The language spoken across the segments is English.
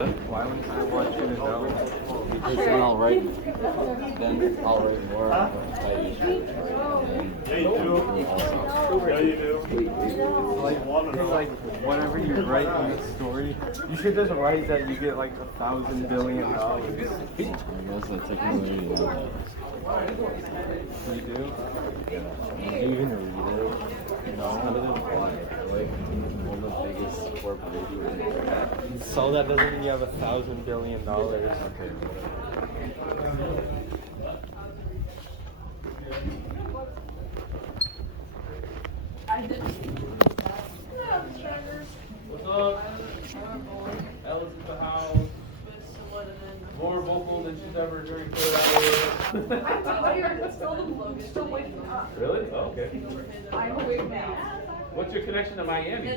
Why would I want you to know? Because then I'll write more about you. Yeah, you do. Yeah, you do. Like whenever you write in the story, you should just write that you get like $1,000 billion. I guess I technically know that. You do? Did you even read it? No. How did it apply? Like, one of the biggest corporations. So that doesn't mean you have $1,000 billion. Okay. What's up? Alice at the house. More vocal than she's ever during third hour. Really? Oh, okay. I'm awake now. What's your connection to Miami? I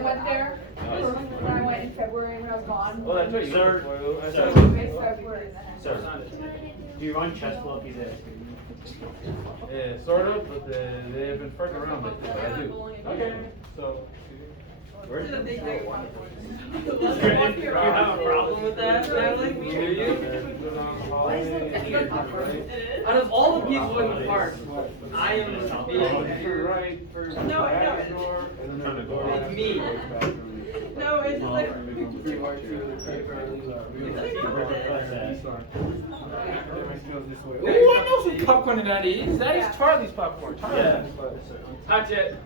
went there. When I went in February when I was gone. Oh, that's right. You Sir, I sir. said- February. Sir, do you run chess club? He's asking. Yeah, sort of, but they have been freaking around lately, but I do. Okay. So. Where's the big You You have a problem with that, Natalie? Out of all the people in the park, I am You're right. No, I know. It's me. No, it's like. Ooh, I know some popcorn in that is. That is Charlie's popcorn. Charlie's Touch it.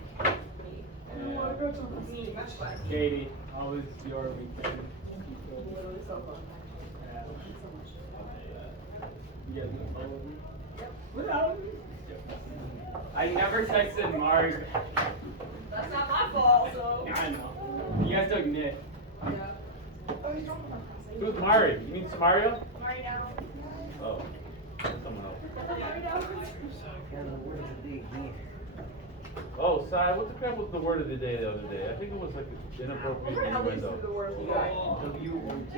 Katie, how was your weekend? You guys gonna follow me? Without me? I never texted Mark. That's not my fault, so. I know. You guys took Nick. Who's Mari? You mean Samario? Sorry now. Oh, someone else. Oh, Sai, what the crap was the word of the day the other day? I think it was like inappropriate innuendo.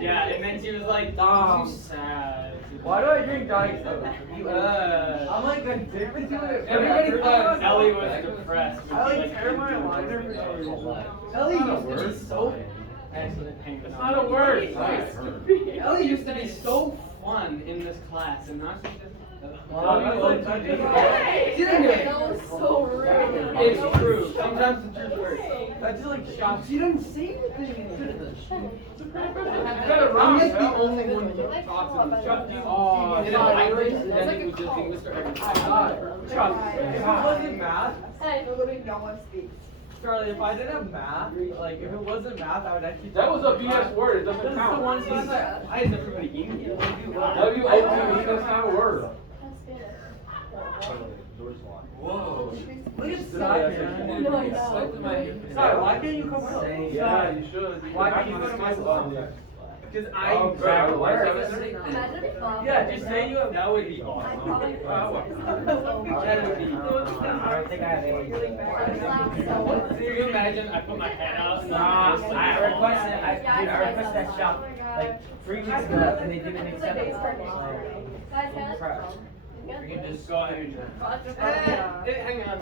Yeah, and then she was like, "Oh, sad." Why do I drink Diet Coke? I'm like addicted to it. Everybody thought Ellie was depressed. I like Jeremiah Liner for some reason. Ellie used to be so. It's not a word. Ellie used to be so fun in this class, and now she's just. That was so rude. It's true. Sometimes the truth hurts. That's just like shots. She doesn't say anything. I'm like the only one who talks in this class. Oh, And then Irish, and then it would just be Mr. Evans. Chuck, if it wasn't math, Literally no one speaks. Charlie, if I didn't have math, like if it wasn't math, I would actually. That was a BS word. It doesn't This is the count. one class I had everybody in here. W-O-P, that's not a word. Whoa. Look at Sorry, No, I know. Sorry, why can't you come up? Yeah, you should. Why can't you go to my school? Because Oh, crap, the lights have it? Imagine if Bob. Yeah, just say you have. that would be I'd awesome. probably That would be. I don't think I have any. Can you imagine I put my head out and I requested that shop like 3 weeks ago and they didn't accept it. you can just go ahead and hang on.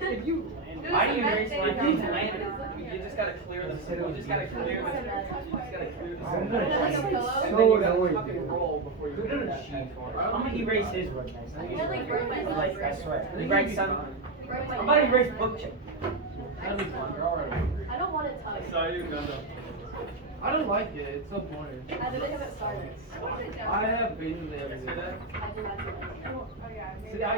If you I didn't even raise my hand. You just gotta clear the. You just gotta clear the. You just gotta clear the. So Fucking roll before you do that. I'm gonna erase his work next time. Like, I swear. He writes some. I'm I'm about to erase book check. That'd be fun. You're alright. I don't want to tell you. Sorry, you got that. I don't like it. It's so boring. I literally haven't started. I have basically everything. I do not do that. See, I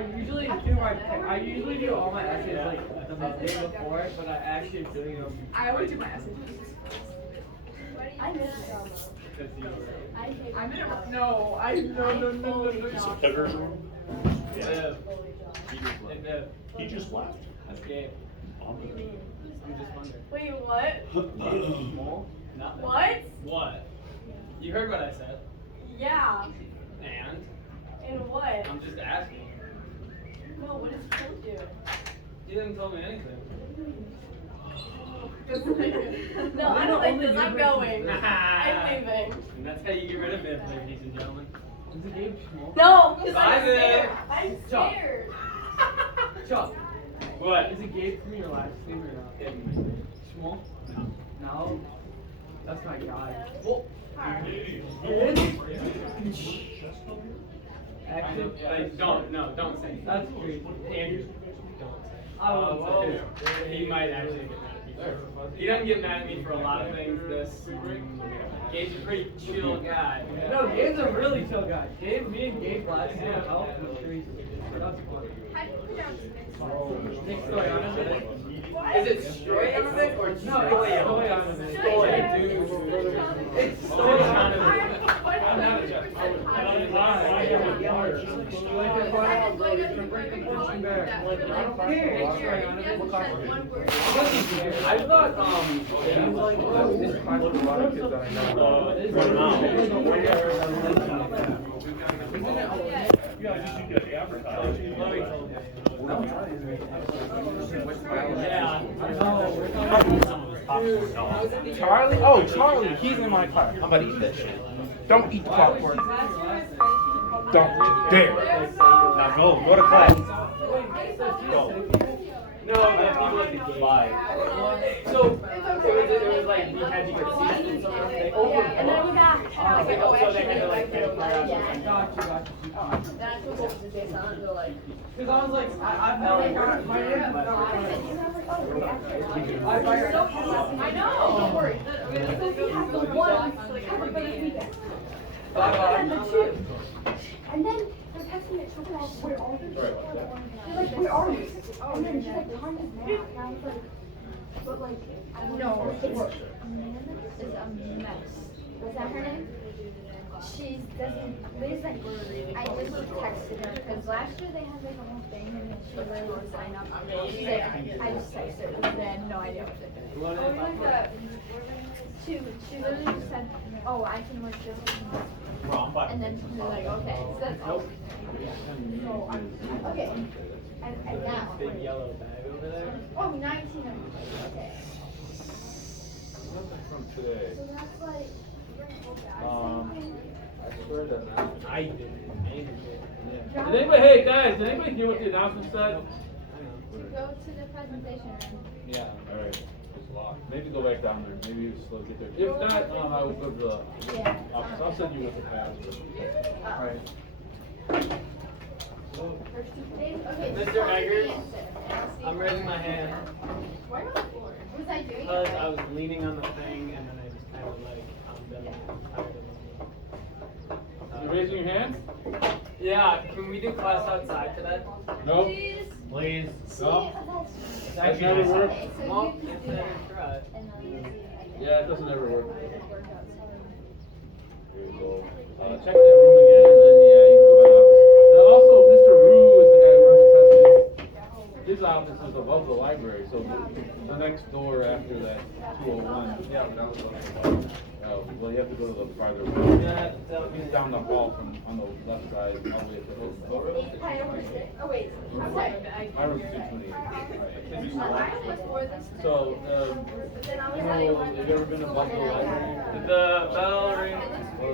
usually do all my essays like the day before, but I actually am doing them. I would do my essays. I miss drama. I hate I'm in a drama. no. I no. Is it Pepper's room? Yeah. And he just left. That's gay. I'm just wondering. Wait, what? Nothing. What? What? You heard what I said. Yeah. And And what? I'm just asking. No, what does Phil do? You didn't tell me anything. No, I don't like this. I'm going. I'm leaving. And that's how you get rid of it, ladies and gentlemen. Is the game small? No, because Bye, I'm Vic. scared. I'm Chuck. scared. Chuck, What? is it gay for me your last name or not? Small? No. No. That's my guy. Active. Don't say. That's great. Andrew. I won't say it. He might actually get mad at me. He doesn't get mad at me for a lot of things. Gabe's a pretty chill guy. No, Gabe's a really chill guy. Me and Gabe last year helped with trees. That's fun. How do you pronounce it? Nick Stoyanovich. Is it Stoyanovich or No, it's Stoyanovich. Stoyanovich. It's Stoyanovich. I'm not a judge. I thought There's probably a lot of kids that I Charlie? Oh, Charlie. He's in my car. I'm about to eat that shit. Don't eat the popcorn. Don't you dare. Now go to class. No, man, people like to lie. So, it was like we had to get seats and so they overbooked. And then we got. So they had to like pay for it. Gotcha. Then I took over the Jason. I was like. Because I was like, I've never got my name. I know. Don't worry. Sophie has the one covered by the weekend. I had the two. And then they're texting me at chocolate. Where are you? They're like, where are you? And then she's like, time is now. And I was like, but like, I don't know. It's Amanda is a mess. Was that her name? She doesn't. Listen, I just texted her because last year they had like a whole thing and then she literally would sign up. She's like, I just texted her because they had no idea what they're doing. She literally just said, oh, I can work this week. And then they're like, okay. So that's all. So, okay. And now. Big yellow bag over there. Oh, 19 of them. Okay. From today. So that's like. I swear to God. I did. Did anybody, hey guys, did anybody hear what the announcement said? To go to the presentation room. Yeah. All right. Maybe go back down there. Maybe it's slow get there. If not, I will go to the office. I'll send you with the pass. All right. Okay, Mr. Eggers, I'm raising my hand What was I doing? because I was leaning on the thing and then I just kind of like tired of You raising your hand? Yeah, can we do class outside today? Nope. Please. No. See, That never worked. okay, so Well, you it's can do never that. tried. And then you see, Yeah, it doesn't ever work. Here you go. Check that room again, and then yeah, you can go back office. Now also, Mr. Rue is the guy who runs the president. His office is above the library, so the next door after that 201. Yeah, that was Oh, well, you have to go to the farther room. Yeah, he's down the hall from on the left side, all the way up the hill. it's 8 over 6. Oh, wait. I'm sorry. My room's 228. Mine was for this. So, But then I was you like, know, have you ever been above the library? The bell ring.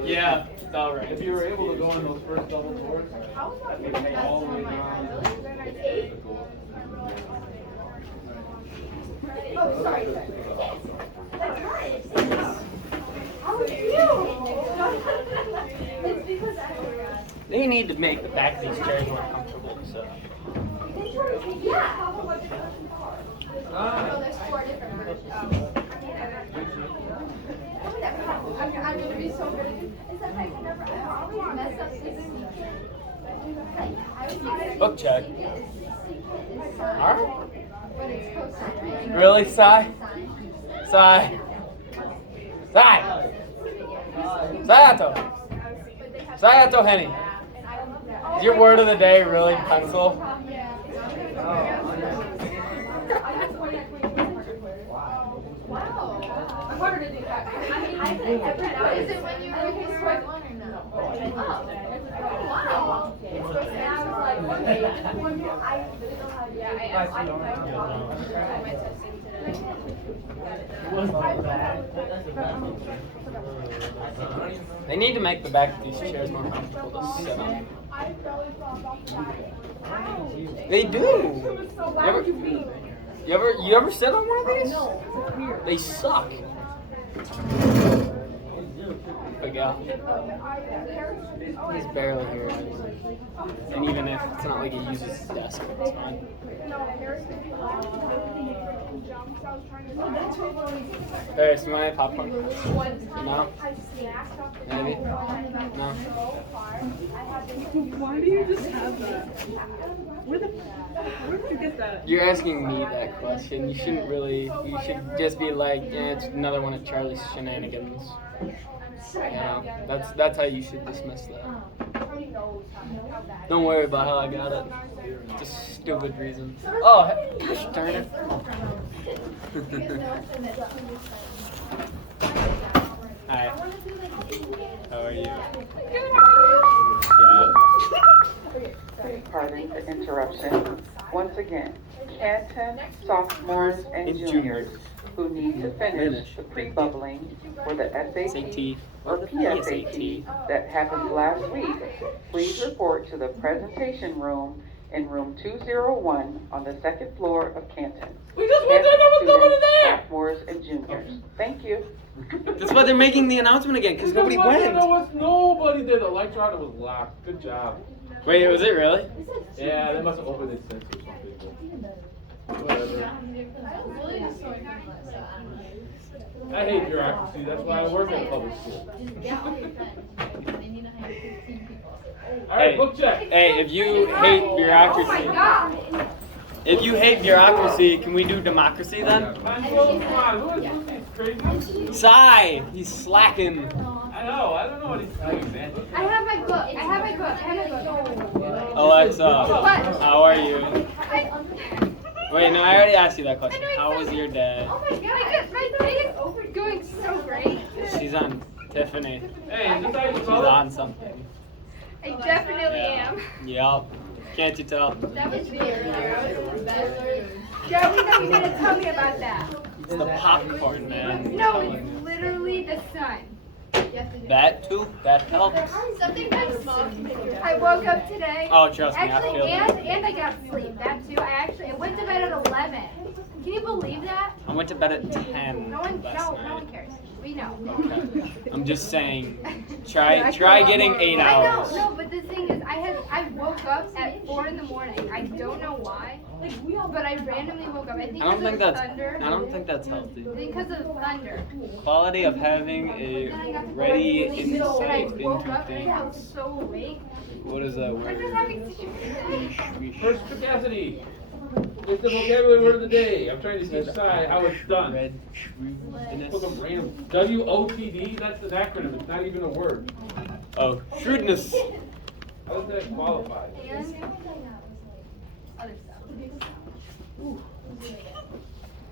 Yeah, bell ring. If you were able to go in those first double doors, how was that? you could take all the way down. It's 8? Oh, sorry. That's right. It's 6. How would you? It's because I forgot. They need to make the back of these chairs more comfortable, so. Yeah. Oh, there's 4 different versions. I'm gonna be so good at this. It's like I can never, I always mess up this secret. Book check. Alright. But it's cosine. Really, Sai? Sai. Sai! Sayato! Sayato Henny. Is your word of the day really pencil? Wow. I wanted to do that. I mean, I think every now is it when you were with this one or no? Oh, wow. And I was like, okay, when you, I didn't know how to do it. Yeah, I went testing today. They need to make the back of these chairs more comfortable to sit on. They do. You ever sit on one of these? No. They suck. Miguel. He's barely here. And even if it's not like he uses his desk, it's fine. Paris, you want any popcorn? No? Maybe? No? Why do you just have that? Where did you get that? You're asking me that question. You shouldn't really. You should just be like, yeah, it's another one of Charlie's shenanigans. Yeah, that's how you should dismiss that. Don't worry about how I got it. Just a stupid reason. Oh, gosh darn it. Hi. How are you? Yeah. Pardon the interruption. Once again, Canton sophomores and juniors who need to finish the pre-bubbling for the SAT or PSAT that happened last week, please report to the presentation room in room 201 on the second floor of Canton. We just want to know what's going in there! Sophomores and juniors. Thank you. That's why they're making the announcement again, because nobody went. There was nobody there. The lights were out. It was locked. Good job. Wait, was it really? Yeah, they must have opened it since or something. But whatever. I hate bureaucracy. That's why I work at a public school. All right, book check. Hey, if you hate bureaucracy, can we do democracy then? Crazy. Sigh, he's slacking. I know. I don't know what he's doing, man. I have my book. Alexa, how are you? Wait, no, I already asked you that question. How was your day? Oh my god, my day is going so great. She's on Tiffany. Hey, is this how you She's spell it? on something. I definitely am. Yep. Can't you tell? That was weird. Yeah, we know you didn't tell me about that. It's the popcorn, man. No, it's literally the sun. That too? That helps. Something that small. I woke up today. Oh, trust me, I Actually, feel that. and I got sleep. That too. I went to bed at 11. Can you believe that? I went to bed at 10 No one last cares. We know. night. I'm just saying, try getting 8 hours. I know, no, but the thing is, I woke up at 4 in the morning. I don't know why, but I randomly woke up. I think thunder. I don't think that's healthy. Because of thunder. Quality of having a ready insight into I felt things. so awake. What is that I'm just word? having such a First capacity. It's the vocabulary word of the day. I'm trying to teach Sai how it's done. Red Look up shrewdness. random. WOTD? That's an acronym. It's not even a word. Oh, shrewdness. How is that qualified? and other stuff.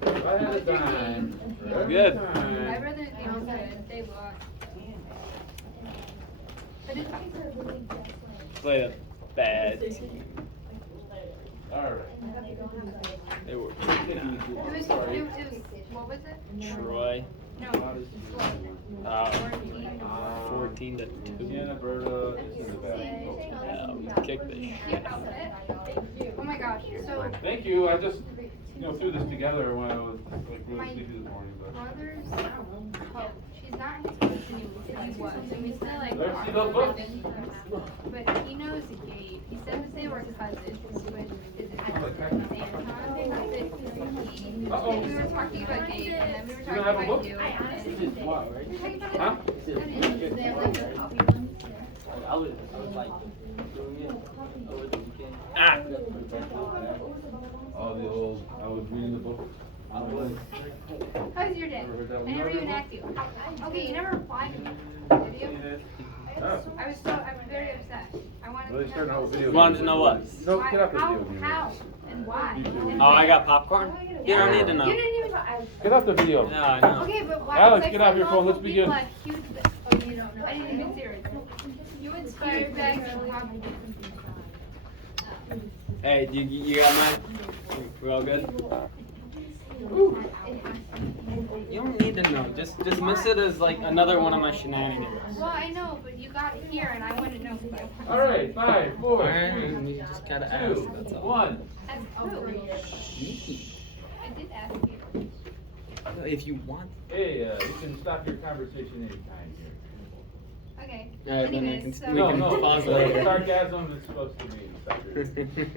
If I had a dime. for every Good. My time- brother and they good. They lost. But it's Played a bad team. All right. They were what was it? Troy. No. 14 to 2. Indiana Berta is in the back. Yeah, we kicked the shit. Oh my gosh. So Thank you. I just threw this together when I was like really My sleepy this morning. But brother's oh, she's not in his class anymore. He was. And we still like Let's see those books. But he knows Gabe. He says they were cousins, which is Uh-oh. we were talking about Gabe and then we were You talking don't have a about book? you. Huh? I was like doing it over the weekend. Ah! All the old. I was reading the book. How was your day? I never even asked you. Okay, you never replied to me, did you? Oh. I was very upset. I wanted Really to starting out with video You wanted to games. know what? No, get off the how, video game. how, and why. Oh, I got popcorn? You don't need to know. You didn't even. Get off the video. Yeah, I know. Okay, but why? Alex, like, get off your phone. Let's begin. people have huge- Oh, you don't know. I didn't even see it. You inspired bags and popcorn. Hey, you got mine? We're all good? You don't need to know. Just dismiss it as like another one of my shenanigans. Well, I know, but you got it here, and I want to know. All right. 5, 4, Alright, 3, you just gotta ask. 2, That's all. 1. That's true. I did ask you. If you want. Hey, you can stop your conversation anytime here. Okay. Alright, then Anyways, so- we can pause later. Sarcasm is supposed to be stop your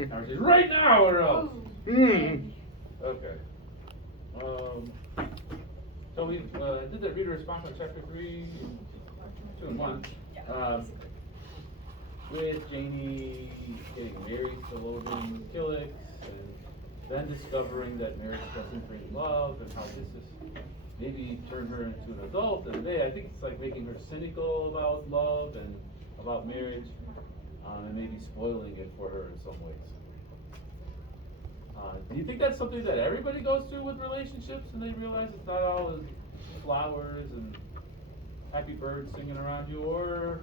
conversation right now or else. Mm. Okay. So we did the reader response on chapter 3, 2 and 1. With Janie getting married to Logan Killick, and then discovering that marriage doesn't bring love, and how this is maybe turn her into an adult. And I think it's like making her cynical about love and about marriage, and maybe spoiling it for her in some ways. Do you think that's something that everybody goes through with relationships, and they realize it's not all as flowers and happy birds singing around you, or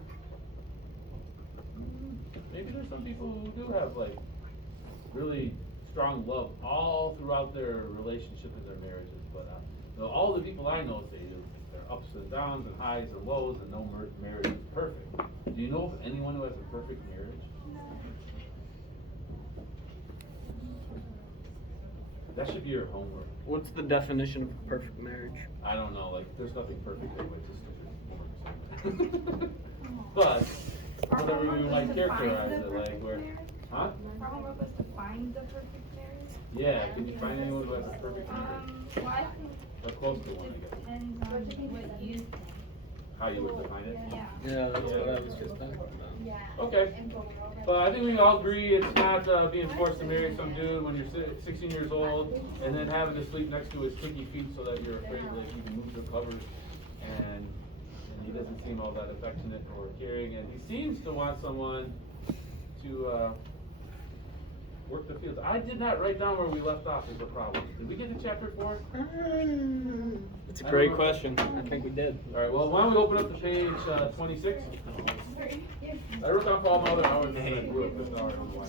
maybe there's some people who do have like really strong love all throughout their relationship and their marriages, but all the people I know say there are ups and downs and highs and lows, and no marriage is perfect. Do you know of anyone who has a perfect marriage? That should be your homework. What's the definition of a perfect marriage? I don't know, like, there's nothing perfect anyway, it's just stupid. But, whatever you might characterize it, like, where, huh? Our homework was to find the perfect marriage. Yeah, can you find anyone who has a perfect marriage? Well, I think Or close to one, I guess. depends on what you think. How you would define it? Yeah. Yeah, that's what I was just talking about. Okay. But I think we all agree it's not being forced to marry some dude when you're 16 years old, and then having to sleep next to his sticky feet so that you're afraid that he can move your covers, and he doesn't seem all that affectionate or caring, and he seems to want someone to work the fields. I did not write down where we left off as a problem. Did we get to chapter 4? It's a great question. I think we did. All right, well, why don't we open up to page 26? I wrote down for all my other hours, and then I grew up this hour. I don't know why.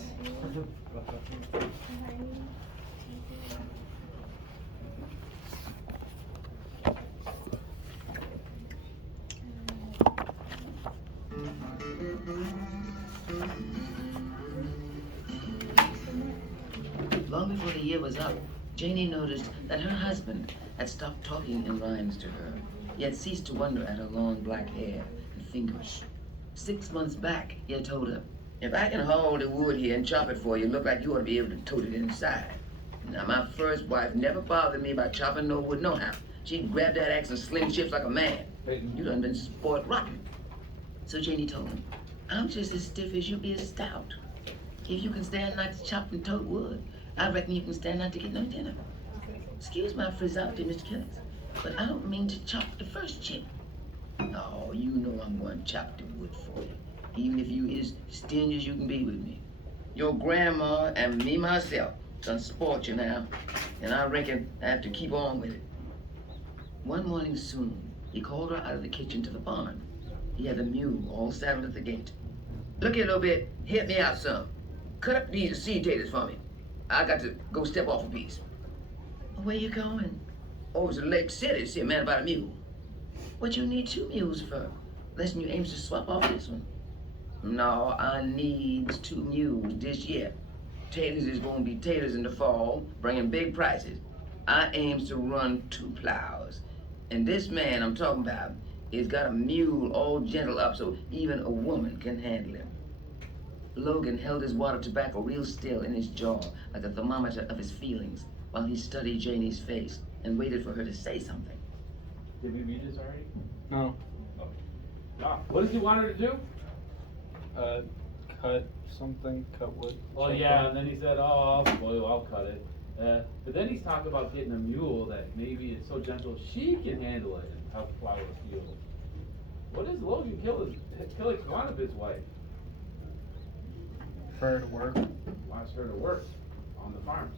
Long before the year was up, Janie noticed that her husband had stopped talking in rhymes to her, yet ceased to wonder at her long black hair and fingers. 6 months back, he had told her, "If I can haul the wood here and chop it for you, look like you ought to be able to tote it inside." Now, my first wife never bothered me about chopping no wood nohow. She'd grab that axe and sling chips like a man. You done been spoiled rotten. So Janie told him, "I'm just as stiff as you be as stout. If you can stand not to chop and tote wood, I reckon you can stand not to get no dinner. Excuse my frizzality, Mr. Killings, but I don't mean to chop the first chip. Oh, you know I'm going to chop the wood for you, even if you as stingy as you can be with me. Your grandma and me myself done spoiled you now, and I reckon I have to keep on with it." One morning soon, he called her out of the kitchen to the barn. He had a mule all saddled at the gate. "Look here, little bit, help me out some. Cut up these seed taters for me. I got to go step off a piece." "Where you going?" "Over to Lake City to see a man about a mule." "What you need 2 mules for? Lest you aims to swap off this one." "No, I needs 2 mules this year. Taters is gonna be taters in the fall, bringing big prices. I aims to run 2 plows. And this man I'm talking about is got a mule all gentle up so even a woman can handle him." Logan held his wad of tobacco real still in his jaw, like a thermometer of his feelings, while he studied Janie's face and waited for her to say something. Did we read this already? No. Oh. What does he want her to do? Cut something, cut wood. Oh yeah, and then he said, "Oh, I'll spoil, I'll cut it." But then he's talking about getting a mule that maybe it's so gentle she can handle it and help plow a field. What does Logan Killick want of his wife? For her to work. Wants her to work on the farm.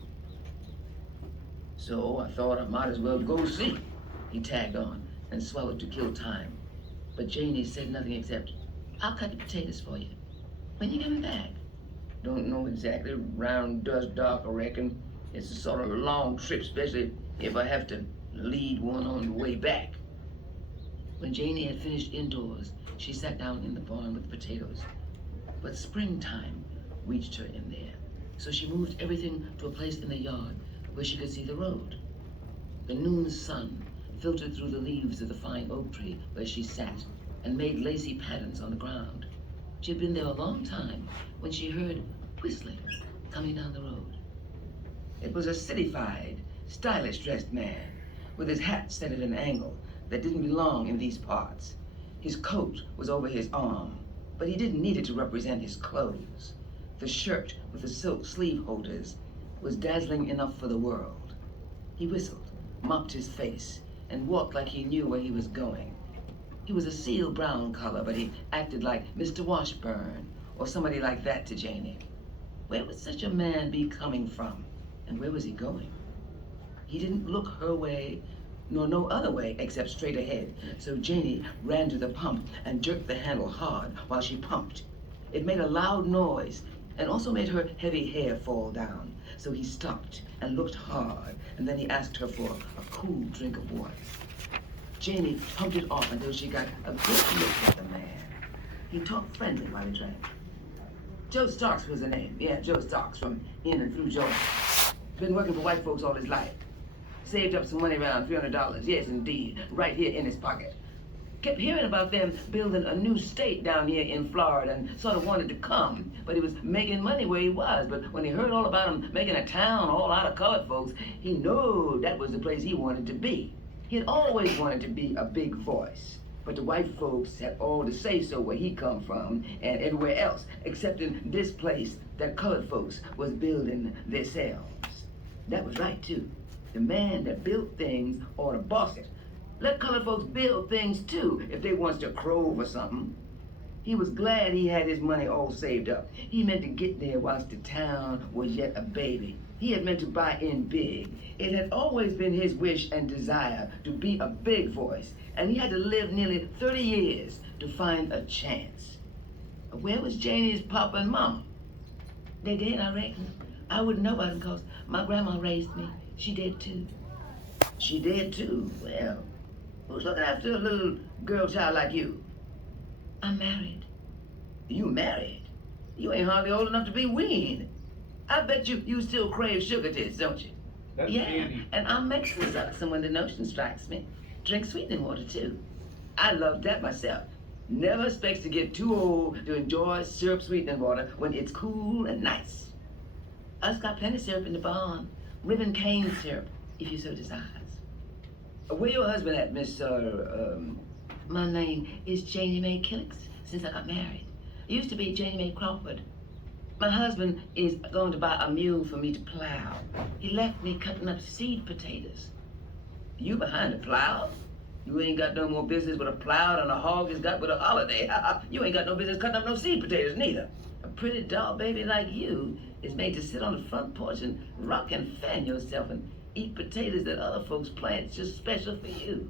"So I thought I might as well go see," he tagged on and swallowed to kill time. But Janie said nothing except, "I'll cut the potatoes for you. When you coming back?" "Don't know exactly. Round dusk dark, I reckon. It's a sort of a long trip, especially if I have to lead one on the way back." When Janie had finished indoors, she sat down in the barn with the potatoes. But springtime reached her in there, so she moved everything to a place in the yard where she could see the road. The noon sun filtered through the leaves of the fine oak tree where she sat and made lacy patterns on the ground. She had been there a long time when she heard whistling coming down the road. It was a city-fied, stylish-dressed man with his hat set at an angle that didn't belong in these parts. His coat was over his arm, but he didn't need it to represent his clothes. The shirt with the silk sleeve holders was dazzling enough for the world. He whistled, mopped his face, and walked like he knew where he was going. He was a seal brown color, but he acted like Mr. Washburn or somebody like that to Janie. Where would such a man be coming from, and where was he going? He didn't look her way, nor no other way except straight ahead, so Janie ran to the pump and jerked the handle hard while she pumped. It made a loud noise and also made her heavy hair fall down, so he stopped and looked hard, and then he asked her for a cool drink of water. Janie pumped it off until she got a good look at the man. He talked friendly while he drank. Joe Starks was the name. Yeah, Joe Starks from in and through Georgia. Been working for white folks all his life. Saved up some money, around $300. Yes, indeed, right here in his pocket. Kept hearing about them building a new state down here in Florida and sort of wanted to come, but he was making money where he was. But when he heard all about them making a town all out of colored folks, he knew that was the place he wanted to be. He had always wanted to be a big voice, but the white folks had all the say-so where he come from and everywhere else, except in this place that colored folks was building themselves. That was right, too. The man that built things ought to boss it. Let colored folks build things, too, if they wants to crow over something. He was glad he had his money all saved up. He meant to get there whilst the town was yet a baby. He had meant to buy in big. It had always been his wish and desire to be a big voice, and he had to live nearly 30 years to find a chance. Where was Janie's papa and mama? They did, I reckon. I wouldn't know about them because my grandma raised me. She did too. She did too? Well, who's looking after a little girl child like you? I'm married. You married? You ain't hardly old enough to be weaned. I bet you still crave sugar tits, don't you? That's yeah, candy. and I'm Mexican sucking when the notion strikes me. Drink sweetening water too. I love that myself. Never expects to get too old to enjoy syrup sweetening water when it's cool and nice. Us got plenty of syrup in the barn. Ribbon cane syrup, if you so desires. Where your husband at, Miss, My name is Janie Mae Killix since I got married. It used to be Janie Mae Crawford. My husband is going to buy a mule for me to plow. He left me cutting up seed potatoes. You behind the plow? You ain't got no more business with a plow than a hog has got with a holiday. You ain't got no business cutting up no seed potatoes neither. A pretty doll baby like you is made to sit on the front porch and rock and fan yourself and eat potatoes that other folks plant just special for you.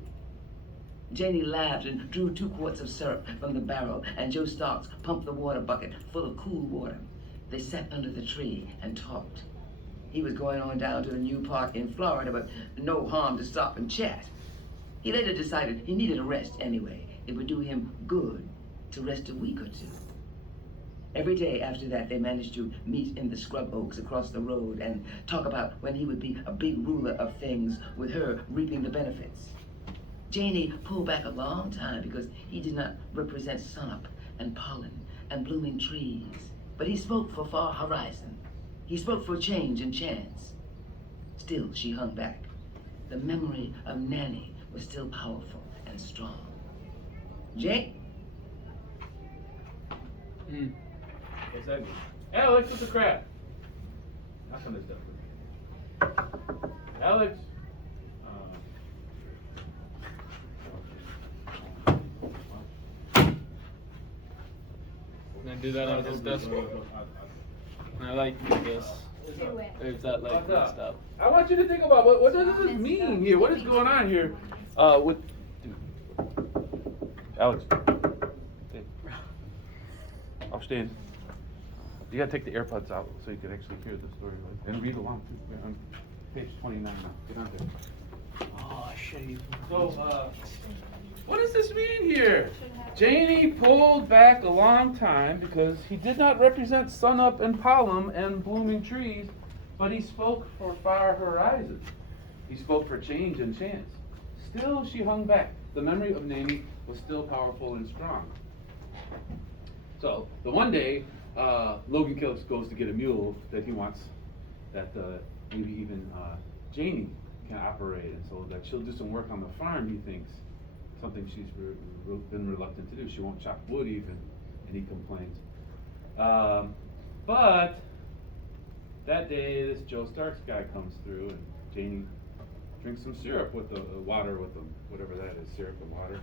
Janie laughed and drew 2 quarts of syrup from the barrel, and Joe Starks pumped the water bucket full of cool water. They sat under the tree and talked. He was going on down to the new park in Florida, but no harm to stop and chat. He later decided he needed a rest anyway. It would do him good to rest a week or 2. Every day after that, they managed to meet in the scrub oaks across the road and talk about when he would be a big ruler of things, with her reaping the benefits. Janie pulled back a long time because he did not represent sunup and pollen and blooming trees, but he spoke for far horizon. He spoke for change and chance. Still, she hung back. The memory of Nanny was still powerful and strong. Jane? What's that mean? Alex, what's the crap? Knock on this stuff. Alex? Can I do that on this desk? I like to do this. Or is that like What's messed up? up? I want you to think about what does this mean here? What is going on here? With Alex. Hey. I'll stand. You gotta take the AirPods out so you can actually hear the story, right? And read along too. We're on page 29 now. Get on there. Oh, shit. So, what does this mean here? Janie pulled back a long time because he did not represent sunup and pollen and blooming trees, but he spoke for far horizons. He spoke for change and chance. still she hung back. The memory of Nanny was still powerful and strong. So the one day, Logan Killis goes to get a mule that he wants, that maybe even Janie can operate, and so that she'll do some work on the farm, he thinks. Something she's been reluctant to do. She won't chop wood even, and he complains. But that day, this Joe Starks guy comes through, and Janie drinks some syrup with the water with them, whatever that is, syrup and water.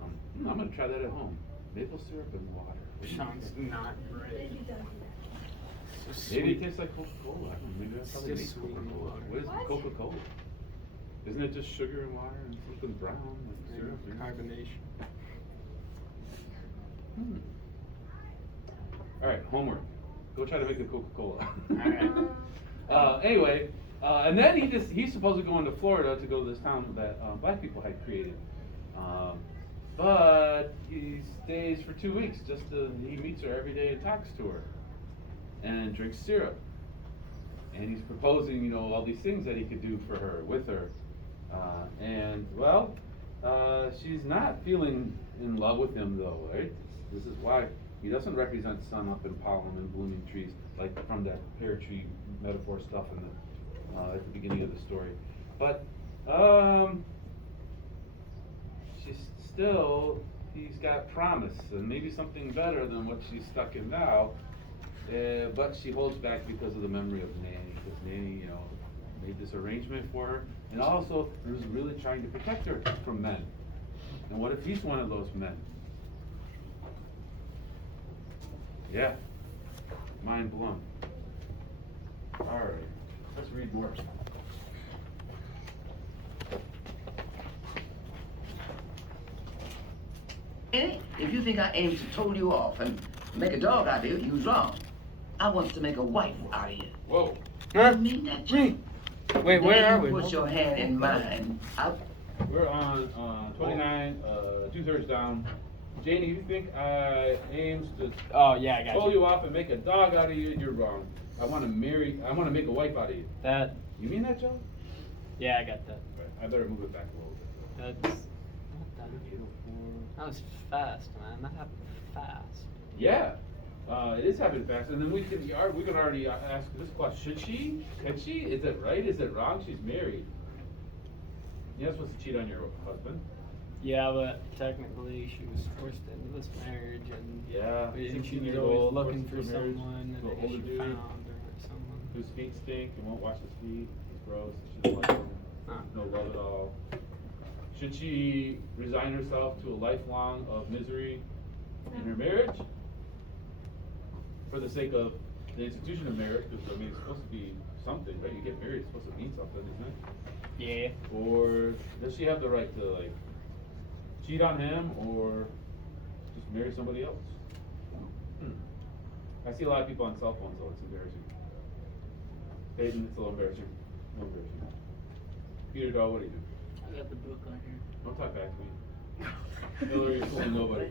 I'm gonna try that at home. Maple syrup and water. Sounds not great. Maybe it tastes like Coca-Cola. I don't know, maybe that's how they make just sweet Coca-Cola. water. What is Coca-Cola? Isn't it just sugar and water and something brown like syrup? Carbonation. All right, homework. Go try to make a Coca-Cola. All right. Anyway, and then he's supposed to go into Florida to go to this town that black people had created. But he stays for 2 weeks he meets her every day and talks to her and drinks syrup. And he's proposing, all these things that he could do for her, with her. She's not feeling in love with him though, right? This is why he doesn't represent sun up and pollen and blooming trees, like from that pear tree metaphor stuff at the beginning of the story. But he's got promise and maybe something better than what she's stuck in now. But she holds back because of the memory of Nanny, because Nanny, made this arrangement for her, and also was really trying to protect her from men. And what if he's one of those men? Yeah, mind blown. All right, let's read more. If you think I aim to toll you off and make a dog out of you, you're wrong. I want to make a wife out of you. Whoa. You mean that, Joe? Wait, where are we? Put your hand in mine. We're on 29, 2/3 down. Janie, you think I aims to Oh yeah, I got pull you off and make a dog out of you? You're wrong. I want to make a wife out of you. That. You mean that, Joe? Yeah, I got that. Right. I better move it back a little bit. That's not that beautiful. That was fast, man. That happened fast. Yeah, it is happening fast, and then we can already ask this question: Should she? Can she? Is it right? Is it wrong? She's married. You're not supposed to cheat on your husband. Yeah, but technically she was forced into this marriage, and Yeah, she 16 was years always old, looking forced for into marriage someone, to an and I guess older she dude found her someone. whose feet stink and won't wash his feet. He's gross. She doesn't like him. Huh. No love at all. Should she resign herself to a lifelong of misery in her marriage for the sake of the institution of marriage? Because it's supposed to be something, right? You get married, it's supposed to mean something, isn't it? Yeah. Or does she have the right to cheat on him or just marry somebody else? I see a lot of people on cell phones though, it's embarrassing. Peyton, it's a little embarrassing. A little embarrassing. Peter Dahl, what do you do? I got the book on here. Don't talk back to me. Hillary, you're fooling nobody.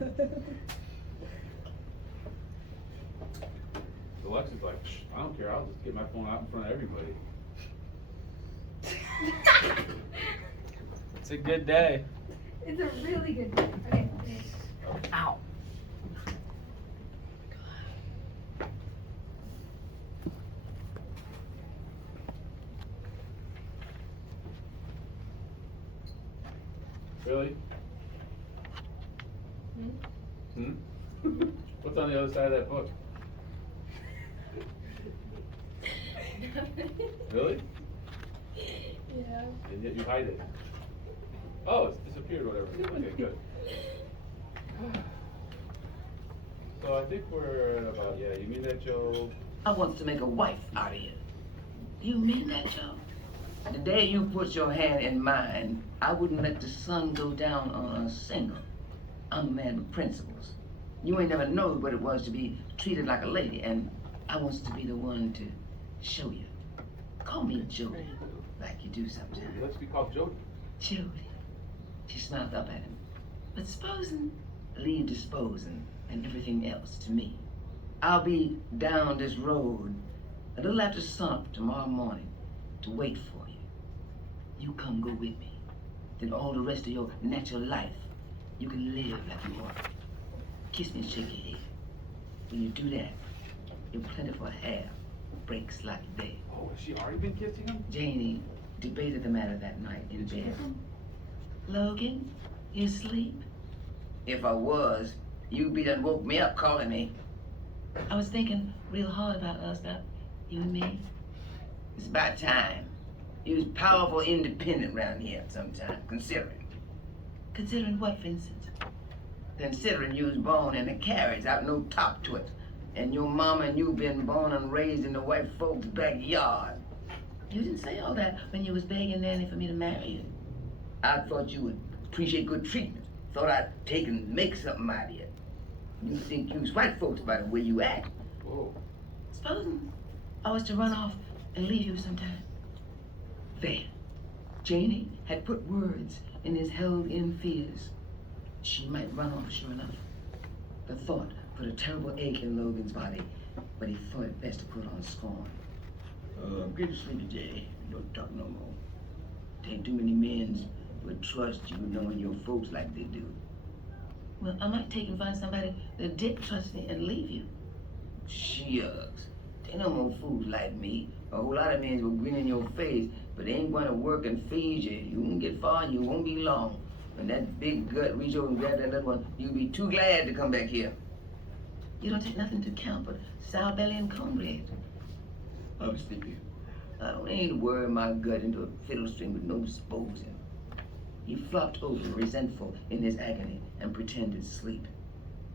Alexa's like, I don't care, I'll just get my phone out in front of everybody. It's a good day. It's a really good day. Okay. Ow. Really? What's on the other side of that book? Really? Yeah. And yet you hide it. Oh, it's disappeared, whatever. Okay, good. So I think we're at about, yeah, you mean that, Joe? I want to make a wife out of you. You mean that, Joe? The day you put your hand in mine, I wouldn't let the sun go down on a single. I'm a man with principles. You ain't never known what it was to be treated like a lady, and I wants to be the one to show you. Call me Jody, like you do sometimes. Let's be called Jody. Jody. She smiled up at him. But supposing, leave disposing and everything else to me. I'll be down this road a little after sunup tomorrow morning to wait for you. You come go with me. then all the rest of your natural life, you can live like you are. Kiss me and shake your head. When you do that, your plentiful hair breaks like day. Oh, has she already been kissing him? Janie debated the matter that night in bed. Logan, you asleep? If I was, you'd be done woke me up calling me. I was thinking real hard about us, that you and me. It's about time. You was powerful independent around here sometime, considering. Considering what, Vincent? Considering you was born in a carriage out no top to it. And your mama and you been born and raised in the white folks' backyard. You didn't say all that when you was begging Nanny for me to marry you. I thought you would appreciate good treatment. Thought I'd take and make something out of you. You think you was white folks by the way you act. Whoa. Supposing I was to run off and leave you sometime. There. Janie had put words in his held-in fears. She might run off, sure enough. The thought put a terrible ache in Logan's body, but he thought it best to put on scorn. I'm getting sleepy, Janie. Don't talk no more. There ain't too many men would trust you knowing your folks like they do. Well, I might take and find somebody that did trust me and leave you. Shucks. There ain't no more fools like me. A whole lot of men will grin in your face, but they ain't gonna work and feed you. You won't get far and you won't be long. When that big gut reach over and grab that little one, you'll be too glad to come back here. You don't take nothing to count but sour belly and cornbread. I'm sleepy. I don't ain't worry my gut into a fiddle string with no disposing. He flopped over, resentful in his agony, and pretended sleep.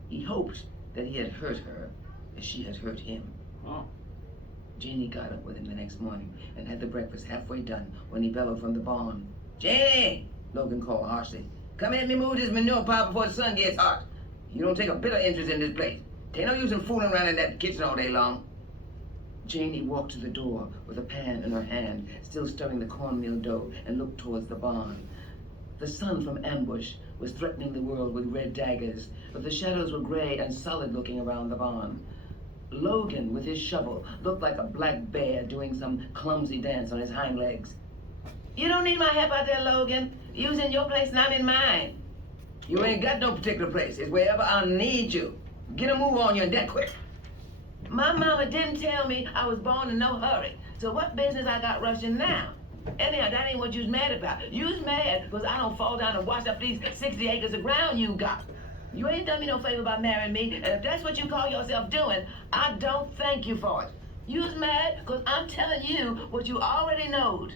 He hoped that he had hurt her as she had hurt him. Oh. Janie got up with him the next morning and had the breakfast halfway done when he bellowed from the barn. Janie! Logan called harshly. Come help me move this manure pile before the sun gets hot. You don't take a bit of interest in this place. Ain't no use in fooling around in that kitchen all day long. Janie walked to the door with a pan in her hand, still stirring the cornmeal dough, and looked towards the barn. The sun from ambush was threatening the world with red daggers, but the shadows were gray and solid looking around the barn. Logan, with his shovel, looked like a black bear doing some clumsy dance on his hind legs. You don't need my help out there, Logan. You's in your place and I'm in mine. You ain't got no particular place. It's wherever I need you. Get a move on you and that quick. My mama didn't tell me I was born in no hurry. So what business I got rushing now? Anyhow, that ain't what you's mad about. You's mad because I don't fall down and wash up these 60 acres of ground you got. You ain't done me no favor by marrying me, and if that's what you call yourself doing, I don't thank you for it. You's mad because I'm telling you what you already knowed.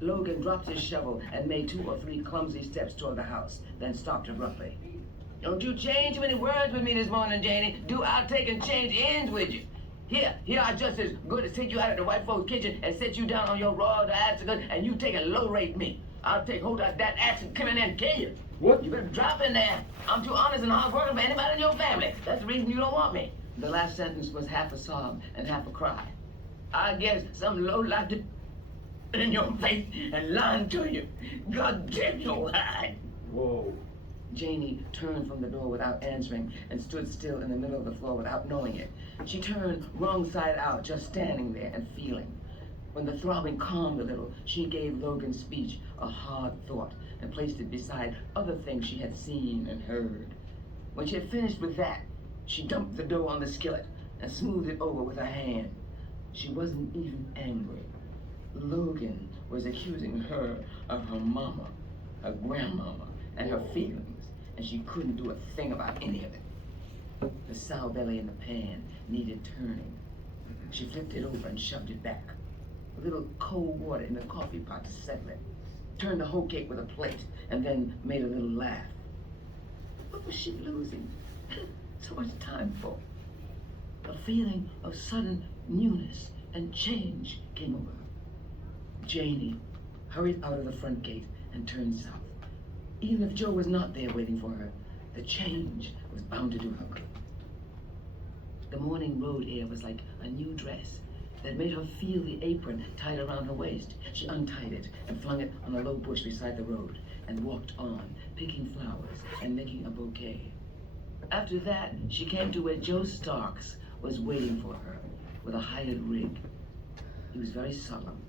Logan dropped his shovel and made 2 or 3 clumsy steps toward the house, then stopped abruptly. Don't you change too many words with me this morning, Janie. Do I take and change ends with you? Here I just as good as take you out of the white folks' kitchen and set you down on your raw bicycle and you take and low rate me. I'll take hold of that axe and come in there and kill you. What? You better drop in there. I'm too honest and hard working for anybody in your family. That's the reason you don't want me. The last sentence was half a sob and half a cry. I guess some low-life in your face and lying to you. God damn your hide. Whoa. Janie turned from the door without answering and stood still in the middle of the floor without knowing it. She turned wrong side out, just standing there and feeling. When the throbbing calmed a little, she gave Logan's speech a hard thought and placed it beside other things she had seen and heard. When she had finished with that, she dumped the dough on the skillet and smoothed it over with her hand. She wasn't even angry. Logan was accusing her of her mama, her grandmama, and her feelings, and she couldn't do a thing about any of it. The sow belly in the pan needed turning. She flipped it over and shoved it back. A little cold water in the coffee pot to settle it. Turned the whole cake with a plate, and then made a little laugh. What was she losing so much time for? A feeling of sudden newness and change came over her. Janie hurried out of the front gate and turned south. Even if Joe was not there waiting for her, the change was bound to do her good. The morning road air was like a new dress that made her feel the apron tied around her waist. She untied it and flung it on a low bush beside the road and walked on, picking flowers and making a bouquet. After that, she came to where Joe Starks was waiting for her with a hired rig. He was very solemn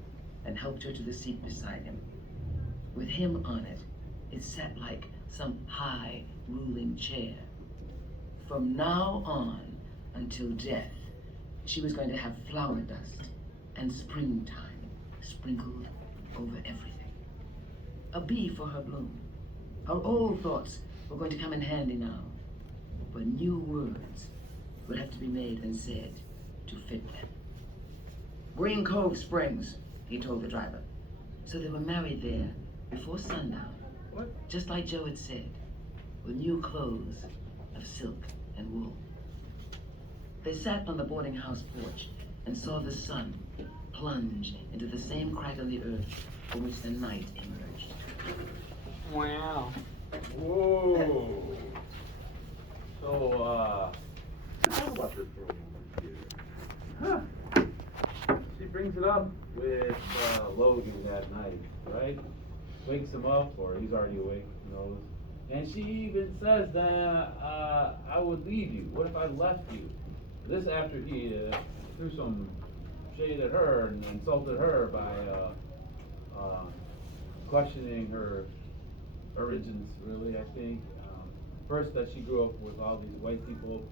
and helped her to the seat beside him. With him on it, it sat like some high ruling chair. From now on until death, she was going to have flower dust and springtime sprinkled over everything. A bee for her bloom. Her old thoughts were going to come in handy now, but new words would have to be made and said to fit them. Green Cove Springs, he told the driver. So they were married there before sundown. What? Just like Joe had said, with new clothes of silk and wool. They sat on the boarding house porch and saw the sun plunge into the same crack of the earth from which the night emerged. Wow. Whoa. So, how about this for a moment here? Huh. She brings it up with Logan that night, right? Wakes him up, or he's already awake, who knows. And she even says that I would leave you. What if I left you? This after he threw some shade at her and insulted her by questioning her origins, really, I think. First, that she grew up with all these white people,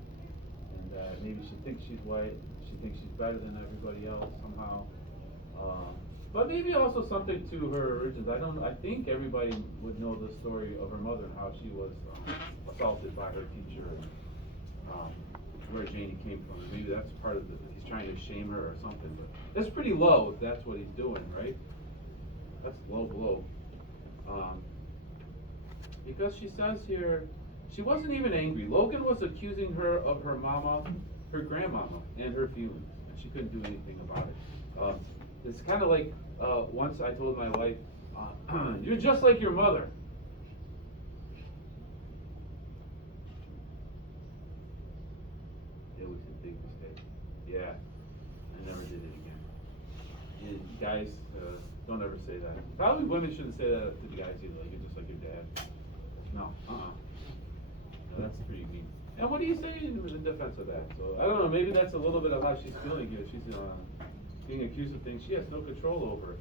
and maybe she thinks she's white, she thinks she's better than everybody else somehow. But maybe also something to her origins. I think everybody would know the story of her mother and how she was assaulted by her teacher, and where Janie came from. Maybe that's part of it. He's trying to shame her or something. But that's pretty low if that's what he's doing, right? That's low blow. Because she says here, she wasn't even angry. Logan was accusing her of her mama, her grandmama, and her feelings. And she couldn't do anything about it. It's kind of like once I told my wife, you're just like your mother. It was a big mistake. Yeah, I never did it again. And guys, don't ever say that. Probably women shouldn't say that to the guys either, like, you're just like your dad. No, no, that's pretty mean. And what do you say in defense of that? So, I don't know, maybe that's a little bit of how she's feeling here. She's being accused of things she has no control over,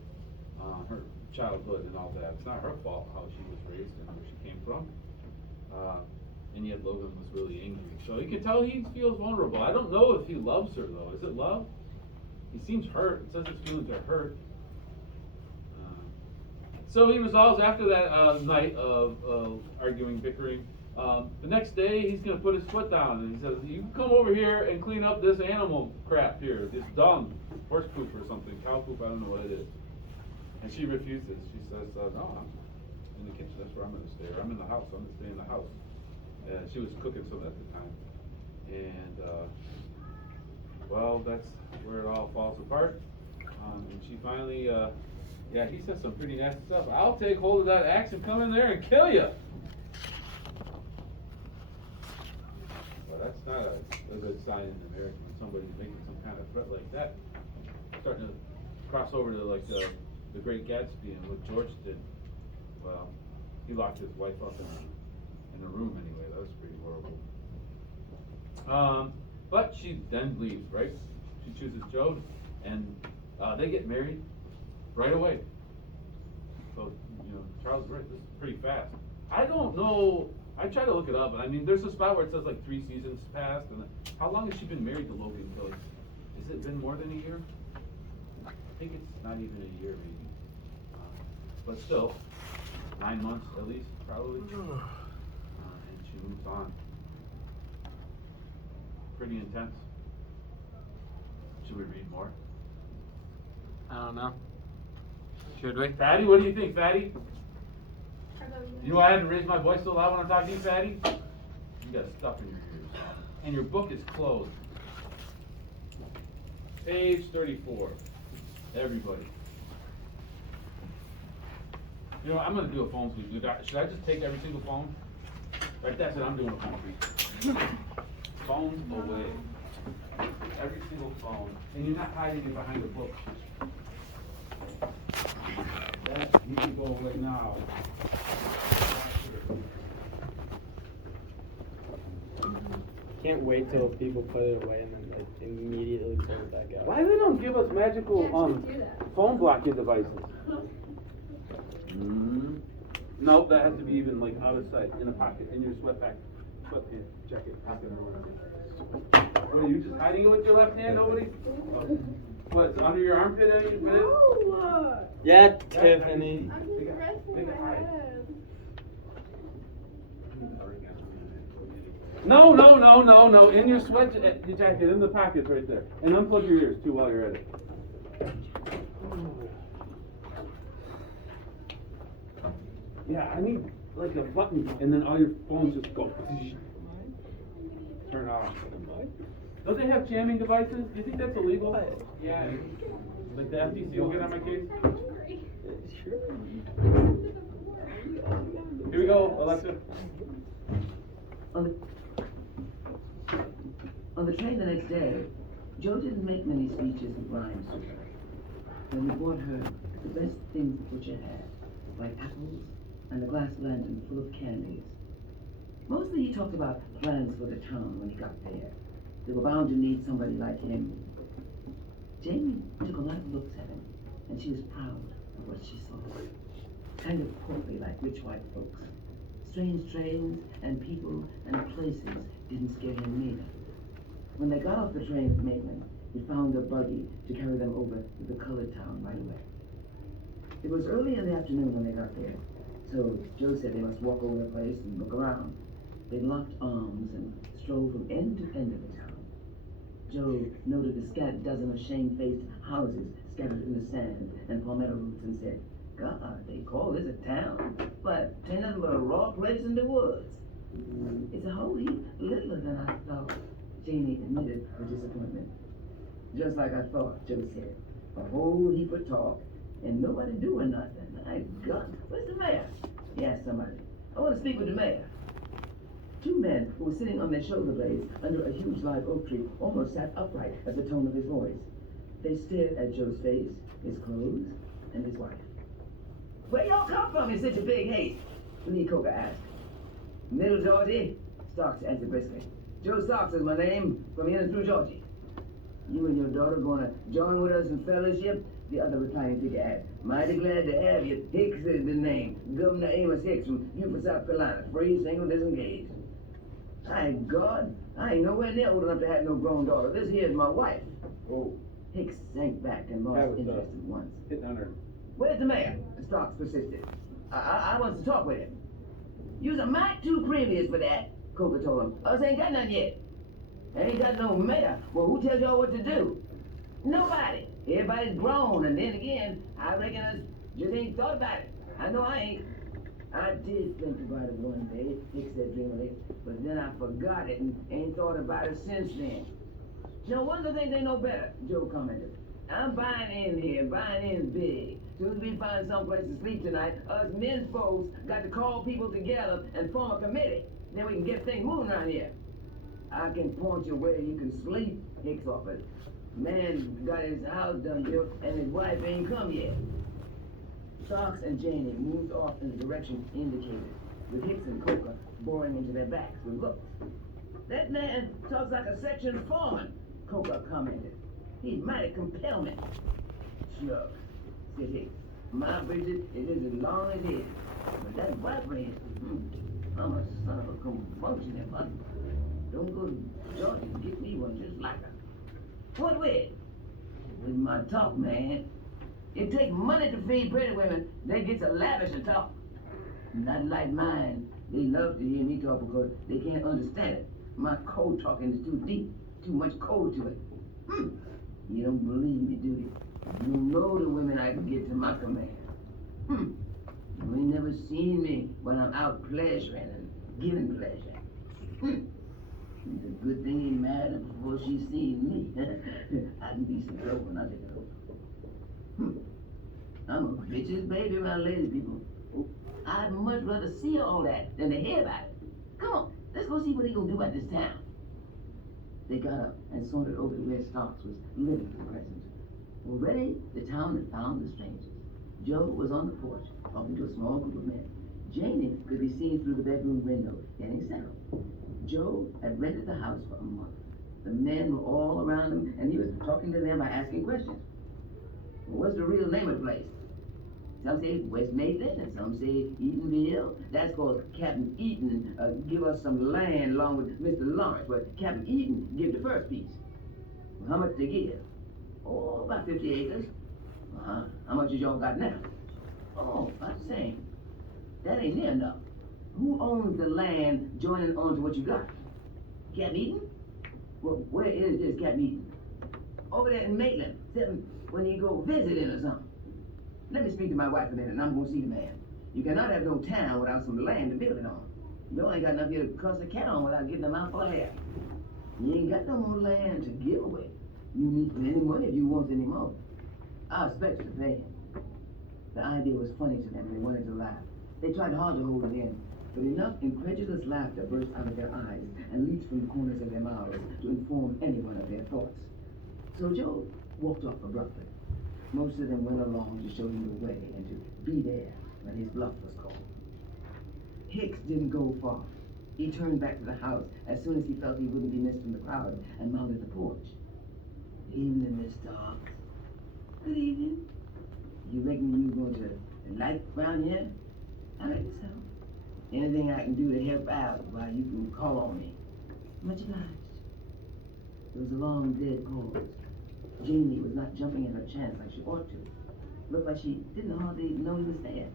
her childhood and all that. It's not her fault how she was raised and where she came from. And yet Logan was really angry. So you can tell he feels vulnerable. I don't know if he loves her though. Is it love? He seems hurt. It says his feelings are hurt. So he resolves after that night of arguing, bickering. The next day, he's going to put his foot down and he says, you can come over here and clean up this animal crap here, this dung, horse poop or something, cow poop, I don't know what it is. And she refuses. She says, no, I'm in the kitchen, that's where I'm going to stay. Or I'm in the house, I'm going to stay in the house. She was cooking some at the time. And, well, that's where it all falls apart. And she finally, yeah, he says some pretty nasty stuff. I'll take hold of that axe and come in there and kill you. Well, that's not a good sign in America when somebody's making some kind of threat like that. Starting to cross over to like the Great Gatsby and what George did. Well, he locked his wife up in a room anyway. That was pretty horrible. But she then leaves, right? She chooses Joe, and they get married right away. So, you know, Charles is right, this is pretty fast. I don't know, I tried to look it up, and I mean, there's a spot where it says like 3 seasons passed, and how long has she been married to Logan Kelly? Has it been more than a year? I think it's not even a year, maybe. But still, 9 months at least, probably. And she moves on. Pretty intense. Should we read more? I don't know. Should we? Fatty, what do you think, Fatty? You know why I had to raise my voice so loud when I'm talking to you, Fatty? You got stuff in your ears. And your book is closed. Page 34. Everybody. You know, I'm going to do a phone sweep. Should I just take every single phone? Right, that's it. I'm doing a phone sweep. Phones away. Every single phone. And you're not hiding it behind a book. That needs to go away now. Can't wait till people put it away and then like immediately pull it back out. Why they don't give us magical phone blocking devices? Nope, that has to be even like out of sight, in a pocket, in your sweatpants, jacket pocket or whatever. What, are you just hiding it with your left hand, nobody? What, it's under your armpit? Yeah, Tiffany. No, in your jacket, in the pockets right there. And unplug your ears too while you're at it. Yeah, I need like a button, and then all your phones just go. Turn off. Don't they have jamming devices? Do you think that's illegal? Yeah. Like the FTC will get on my case? Here we go, Alexa. On the train the next day, Joe didn't make many speeches of rhymes to her. When he bought her the best things the butcher had, like apples and a glass lantern full of candies. Mostly he talked about plans for the town when he got there. They were bound to need somebody like him. Jamie took a lot of looks at him, and she was proud of what she saw. Kind of portly like rich white folks. Strange trains and people and places didn't scare him neither. When they got off the train at Maitland, he found a buggy to carry them over to the colored town right away. It was early in the afternoon when they got there, so Joe said they must walk over the place and look around. They locked arms and strolled from end to end of the town. Joe noted the scant dozen of shame-faced houses scattered in the sand and palmetto roots and said, God, they call this a town, but 'tain't nothing but a raw place in the woods. It's a whole heap littler than I thought, Janie admitted her disappointment. Just like I thought, Joe said. A whole heap of talk, and nobody doing nothing. My God, where's the mayor? He asked somebody. I want to speak with the mayor. Two men who were sitting on their shoulder blades under a huge live oak tree almost sat upright at the tone of his voice. They stared at Joe's face, his clothes, and his wife. Where y'all come from in such a big haste? Lee Coker asked. Middle Georgie? Starks answered briskly. Joe Starks is my name, from in and through Georgie. You and your daughter gonna join with us in fellowship? The other reclining figure asked. Mighty glad to have you. Hicks is the name. Governor Amos Hicks from Beaufort, South Carolina. Free, single, disengaged. Thank God, I ain't nowhere near old enough to have no grown daughter. This here's my wife. Oh. Hicks sank back and lost interest at once. Hitting on her. Where's the mayor? Starks persisted. I wants to talk with him. You's a mite too previous for that, Coker told him. Us ain't got none yet. Ain't got no mayor. Well, who tells y'all what to do? Nobody. Everybody's grown, and then again, I reckon us just ain't thought about it. I know I ain't. I did think about it one day, Hicks said dreamily, but then I forgot it and ain't thought about it since then. You know, one of the things they know better, Joe commented. I'm buying in here, buying in big. Soon as we find someplace to sleep tonight, us men folks got to call people together and form a committee. Then we can get things moving around here. I can point you where you can sleep, Hicks offered. Man got his house done built and his wife ain't come yet. Starks and Janie moved off in the direction indicated, with Hicks and Coker boring into their backs with looks. That man talks like a section foreman, Coker commented. He's mighty compelling. Shucks, said Hicks. My Bridget, it is as long as it is. But that wife range, I'm a son of a commotion if I don't go to Georgia and get me one just like her. What with? With my talk, man. It takes money to feed pretty women. They get so lavish to talk. Not like mine. They love to hear me talk because they can't understand it. My code talking is too deep. Too much code to it. You don't believe me, do you? You know the women I can get to my command. You ain't never seen me when I'm out pleasuring and giving pleasure. It's a good thing he married before she seen me. I can be some trouble when I take it over. I'm a bitch's baby around lady people. I'd much rather see all that than to hear about it. Come on, let's go see what he gonna do about this town. They got up and sauntered over to where Starks was living for the present. Already, the town had found the strangers. Joe was on the porch, talking to a small group of men. Janie could be seen through the bedroom window, getting settled. Joe had rented the house for a month. The men were all around him, and he was talking to them by asking questions. Well, what's the real name of the place? Some say West Maitland, and some say Eatonville. That's cause Captain Eaton give us some land along with Mr. Lawrence, but Captain Eaton give the first piece. Well, how much they give? Oh, about 50 acres. How much y'all got now? Oh, about the same. That ain't near enough. Who owns the land joining on to what you got? Captain Eaton? Well, where is this Captain Eaton? Over there in Maitland, except when you go visiting or something. Let me speak to my wife a minute, and I'm gonna see the man. You cannot have no town without some land to build it on. You ain't got enough here to cuss a cat on without getting a mouthful of hair. You ain't got no more land to give away. You need plenty money if you want any more. I expect you to pay him. The idea was funny to them, and they wanted to laugh. They tried hard to hold it in, but enough incredulous laughter burst out of their eyes and leaked from the corners of their mouths to inform anyone of their thoughts. So Joe walked off abruptly. Most of them went along to show him the way and to be there when his bluff was called. Hicks didn't go far. He turned back to the house as soon as he felt he wouldn't be missed from the crowd and mounted the porch. Evening, Miss Starks. Good evening. You reckon you going to like around here? I reckon so. Anything I can do to help out while you can call on me. Much obliged. It was a long, dead pause. Janie was not jumping at her chance like she ought to. Looked like she didn't hardly know he was there.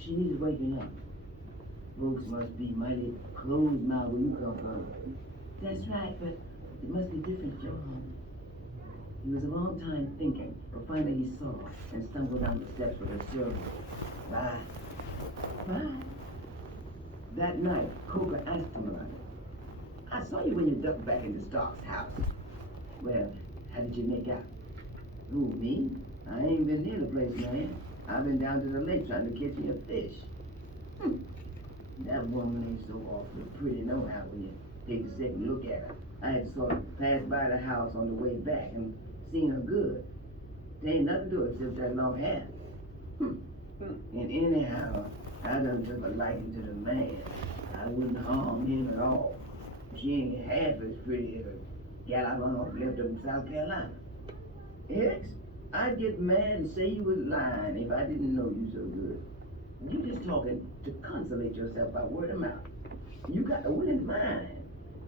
She needed waking up. Folks must be mighty closed-mouthed where you come from. That's right, but it must be different, Joe. He was a long time thinking, but finally he saw and stumbled down the steps with her silver. Bye. Bye. That night, Coker asked him about it. I saw you when you ducked back into Stark's house. Well, how did you make out? Who, me? I ain't been near the place, man. I've been down to the lake trying to catch me a fish. That woman ain't so awfully pretty nohow when you take a second look at her. I had to sort of pass by the house on the way back and seen her good. There ain't nothing to it except that long hair. And anyhow, I done took a liking to the man. I wouldn't harm him at all. She ain't half as pretty as a gal I run off left up in South Carolina. Hicks, I'd get mad and say you was lying if I didn't know you so good. You just talking to consolate yourself by word of mouth. You got a willing mind,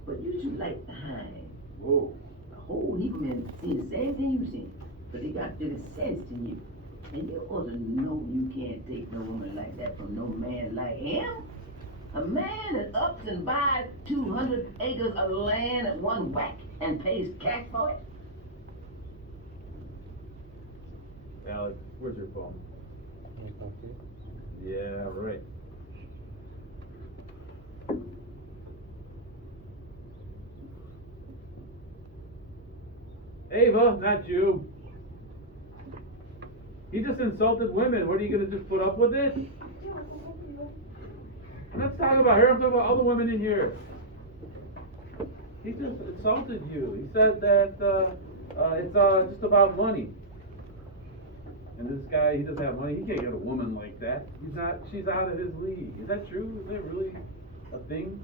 but you should like the hind. Whoa. A whole heap of men see the same thing you see, but they got little sense to you. And you ought to know you can't take no woman like that from no man like him. A man that ups and buys 200 acres of land at one whack and pays cash for it. Alex, where's your phone? Yeah, right. Ava, not you. He just insulted women. What are you gonna just put up with it? I'm not talking about her. I'm talking about other women in here. He just insulted you. He said that it's just about money. And this guy, he doesn't have money. He can't get a woman like that. She's out of his league. Is that true? Is that really a thing?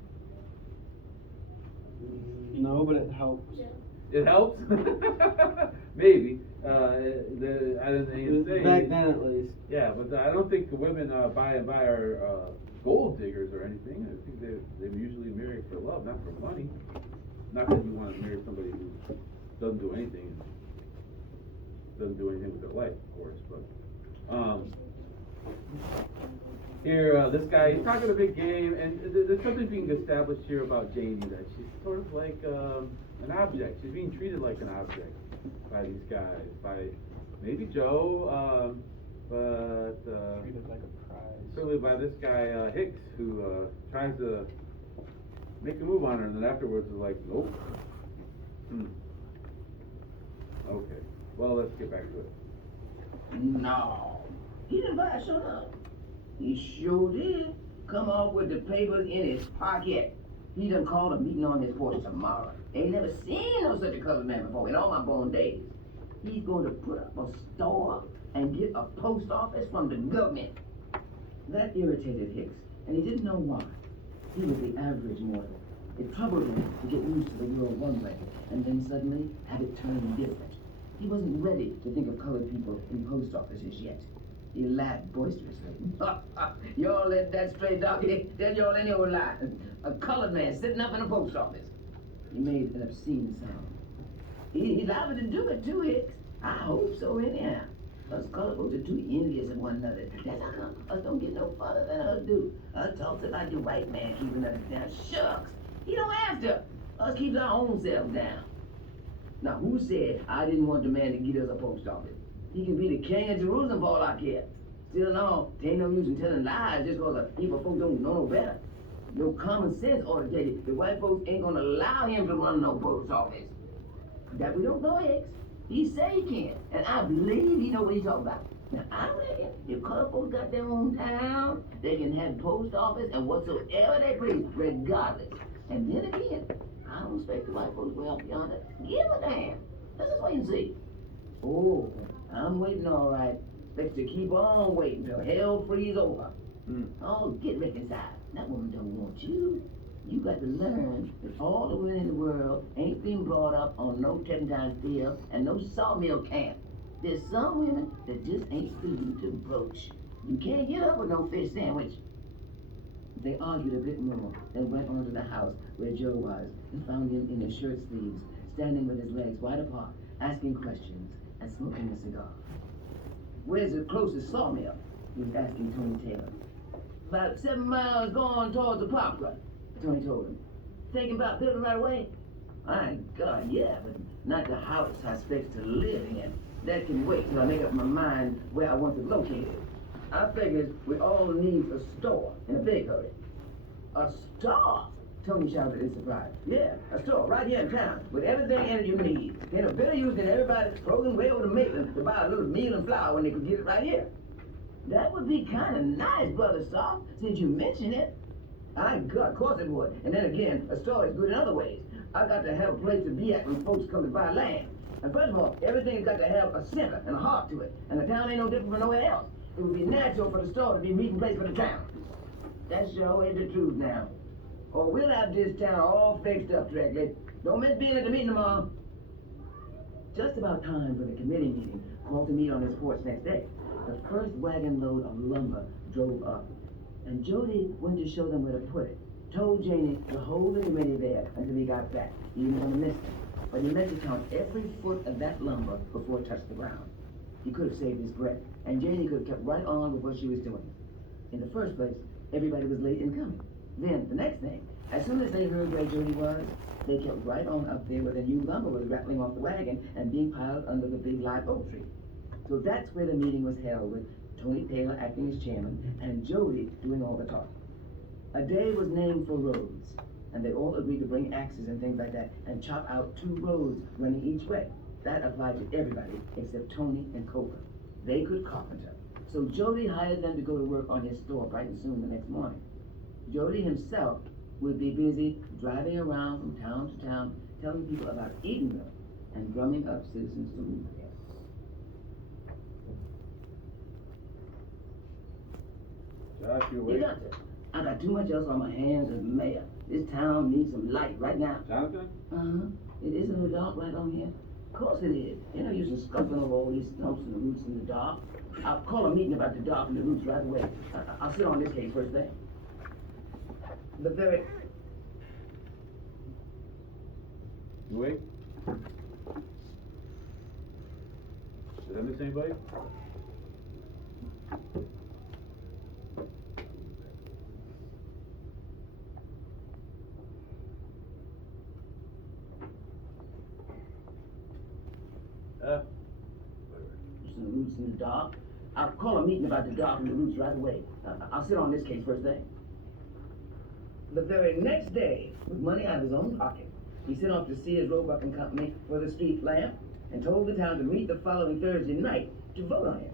No, but it helps. It helps? Maybe. I didn't even say. Back then, at least. Yeah, but I don't think the women by and by are gold diggers or anything. I think they usually marry for love, not for money. Not that you want to marry somebody who doesn't do anything. Doesn't do anything with their life, of course, but here, this guy, he's talking a big game, and there's something being established here about Janie, that she's sort of like an object. She's being treated like an object by these guys, by maybe Joe, but Treated like a prize. certainly by this guy Hicks, who tries to make a move on her, and then afterwards is like, nope. Okay. Well, let's get back to it. No. He didn't buy shut up. He sure did. Come off with the papers in his pocket. He done called a meeting on his porch tomorrow. Ain't never seen no such a colored man before in all my born days. He's going to put up a store and get a post office from the government. That irritated Hicks, and he didn't know why. He was the average mortal. It troubled him to get used to the world one way, and then suddenly have it turn different. He wasn't ready to think of colored people in post offices yet. He laughed boisterously. Y'all let that stray dog tell y'all any old lie. A colored man sitting up in a post office. He made an obscene sound. He liable to do it too, Hicks. I hope so anyhow. Us colored folks are too envious of one another. That's how come us don't get no farther than us do. Us talks about the white man keeping us down. Shucks, he don't have to. Us keeps our own selves down. Now, who said I didn't want the man to get us a post office? He can be the king of Jerusalem for all I care. Still no, there ain't no use in telling lies just because people folks don't know no better. No common sense ought to tell you the white folks ain't gonna allow him to run no post office. That we don't know, Hicks. He say he can, and I believe he know what he's talking about. Now, I reckon if colored folks got their own town, they can have post office and whatsoever they please, regardless. And then again, I don't expect the white folks way up yonder give a damn. Let's just wait and see. Oh, I'm waiting all right. Let's just keep on waiting till hell freezes over. Oh, get reconciled. That woman don't want you. You got to learn that all the women in the world ain't been brought up on no turpentine steel and no sawmill camp. There's some women that just ain't suited to broach. You can't get up with no fish sandwich. They argued a bit more, then went on to the house where Joe was and found him in his shirt sleeves, standing with his legs wide apart, asking questions and smoking a cigar. Where's the closest sawmill? He was asking Tony Taylor. About 7 miles going towards the Poplar, Tony told him. Thinking about building right away? My God, yeah, but not the house I expect to live in. That can wait till I make up my mind where I want it located. I figured we all need a store in a big hurry. A store? Tony shouted in surprise. Yeah, a store right here in town with everything in it you need. Ain't a better use than everybody floating way over to Maitland to buy a little meal and flour when they could get it right here. That would be kind of nice, Brother Soft, since you mentioned it. Of course it would. And then again, a store is good in other ways. I got to have a place to be at when folks come to buy land. And first of all, everything's got to have a center and a heart to it. And the town ain't no different from nowhere else. It would be natural for the store to be a meeting place for the town. That sure is the truth now. Or we'll have this town all fixed up, Tregley. Don't miss being at the meeting tomorrow. Just about time for the committee meeting called to meet on his porch next day. The first wagon load of lumber drove up, and Jody went to show them where to put it. Told Janie to hold the committee there until he got back. He didn't want to miss them, but he meant to count every foot of that lumber before it touched the ground. He could have saved his breath, and Janie could have kept right on with what she was doing. In the first place, everybody was late in coming. Then, the next thing, as soon as they heard where Jody was, they kept right on up there where the new lumber was rattling off the wagon and being piled under the big live oak tree. So that's where the meeting was held, with Tony Taylor acting as chairman and Jody doing all the talking. A day was named for roads, and they all agreed to bring axes and things like that and chop out 2 roads running each way. That applied to everybody except Tony and Cobra. They could carpenter. So Jody hired them to go to work on his store bright and soon the next morning. Jody himself would be busy driving around from town to town, telling people about Edenville and drumming up citizens to move there. Josh, you You awake? got it. I got too much else on my hands as mayor. This town needs some light right now. Jonathan? It isn't a dark right on here. Of course it is. You know, you're just scuffing over all these stumps and the roots in the dark. I'll call a meeting about the dark and the roots right away. I'll sit on this case first thing. The very... You awake? Did I miss anybody? Some roots in the dark. I'll call a meeting about the dark and the roots right away. I'll sit on this case first thing. The very next day, with money out of his own pocket, he sent off to Sears, Roebuck and Company for the street lamp and told the town to meet the following Thursday night to vote on it.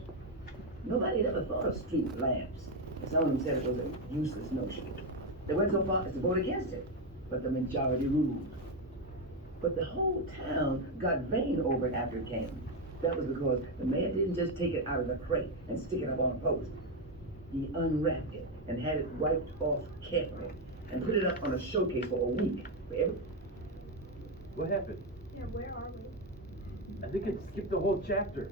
Nobody had ever thought of street lamps. Some of them said it was a useless notion. They went so far as to vote against it, but the majority ruled. But the whole town got vain over it after it came. That was because the mayor didn't just take it out of the crate and stick it up on a post. He unwrapped it and had it wiped off carefully and put it up on a showcase for a week. What happened? Yeah, where are we? I think it skipped the whole chapter.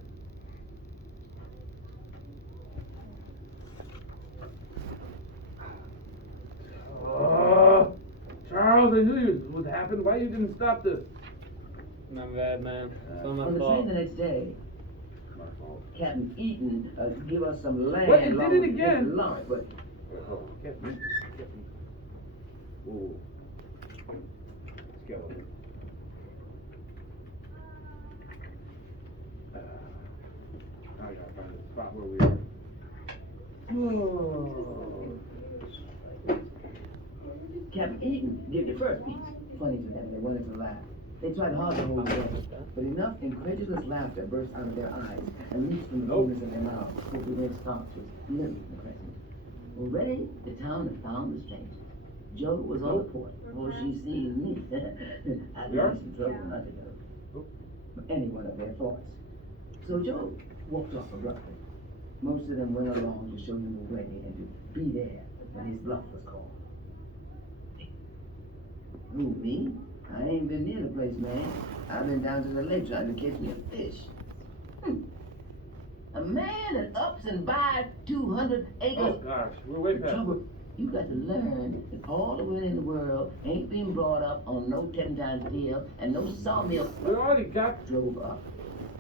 because I knew you would happen. Why you didn't stop this? My bad, man. It's not my On the fault. train the next day, My fault. Captain Eaton give us some land. Wait, it along did it with again. Mr. Lawrence, but Wait, hold on. Captain. Whoa. Skeleton. I gotta find the spot where we are. Captain Eaton gave the first piece. Funny to them, they wanted to laugh. They tried hard to hold it in, but enough incredulous laughter burst out of their eyes and leaped from the corners of their mouths, hoping their stalks was limp in the crescent. Already, the town had found the strangers. Joe was on the porch. Oh, she seen me. I'd be in some trouble not to know. Any one of their thoughts. So Joe walked off abruptly. Most of them went along to show him the way and to be there when his bluff was called. Who, me? I ain't been near the place, man. I've been down to the lake trying to catch me a fish. A man that ups and buys 200 acres. Oh gosh, we're way The past. trouble, you got to learn that all the women in the world ain't been brought up on no 10 times deal and no sawmill. We already got. Drove up.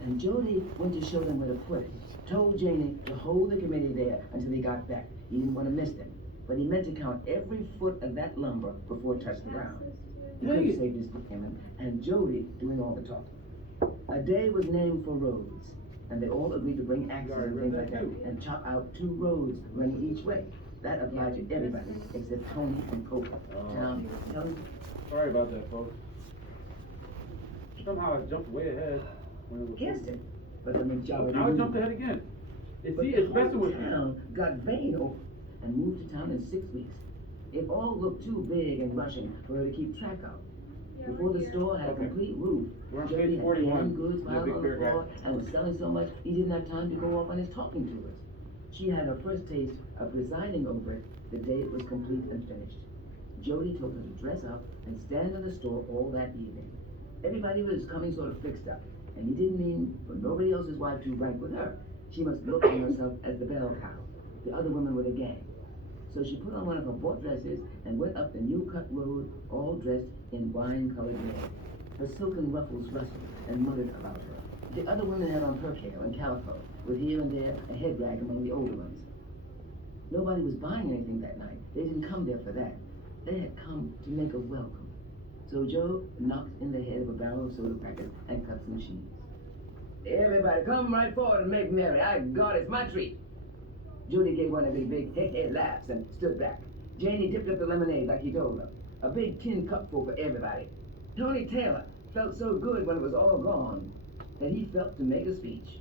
And Jody went to show them where to put it. Told Janie to hold the committee there until he got back. He didn't want to miss them. But he meant to count every foot of that lumber before it touched the ground. He could have saved his predicament, and Jody doing all the talking. A day was named for roads, and they all agreed to bring axes and things like that and chop out 2 roads running each way. That applied to everybody except Tony and Coker. Now, Tony, Sorry about that, folks. Somehow I jumped way ahead when it was. guessed it, but the majority Now I knew. jumped ahead again. But See, the it's messing whole with me. town got vain over and moved to town in 6 weeks. It all looked too big and rushing for her to keep track of. Before the store had a Okay. complete roof, We're on Jody page had 41. canned goods The piled big on the bear guy. floor and was selling so much he didn't have time to go off on his talking tours. She had her first taste of presiding over it the day it was complete and finished. Jody told her to dress up and stand in the store all that evening. Everybody was coming sort of fixed up, and he didn't mean for nobody else's wife to rank with her. She must look on herself as the bell cow. The other women were the gang. So she put on one of her bought dresses and went up the new cut road, all dressed in wine-colored red. Her silken ruffles rustled and muttered about her. The other women had on percale and calico, with here and there a head rag among the older ones. Nobody was buying anything that night. They didn't come there for that. They had come to make a welcome. So Joe knocked in the head of a barrel of soda crackers and cut some cheese. Everybody come right forward and make merry. God, it's my treat. Judy gave one of his big head laughs and stood back. Janie dipped up the lemonade like he told her. A big tin cupful for everybody. Tony Taylor felt so good when it was all gone that he felt to make a speech.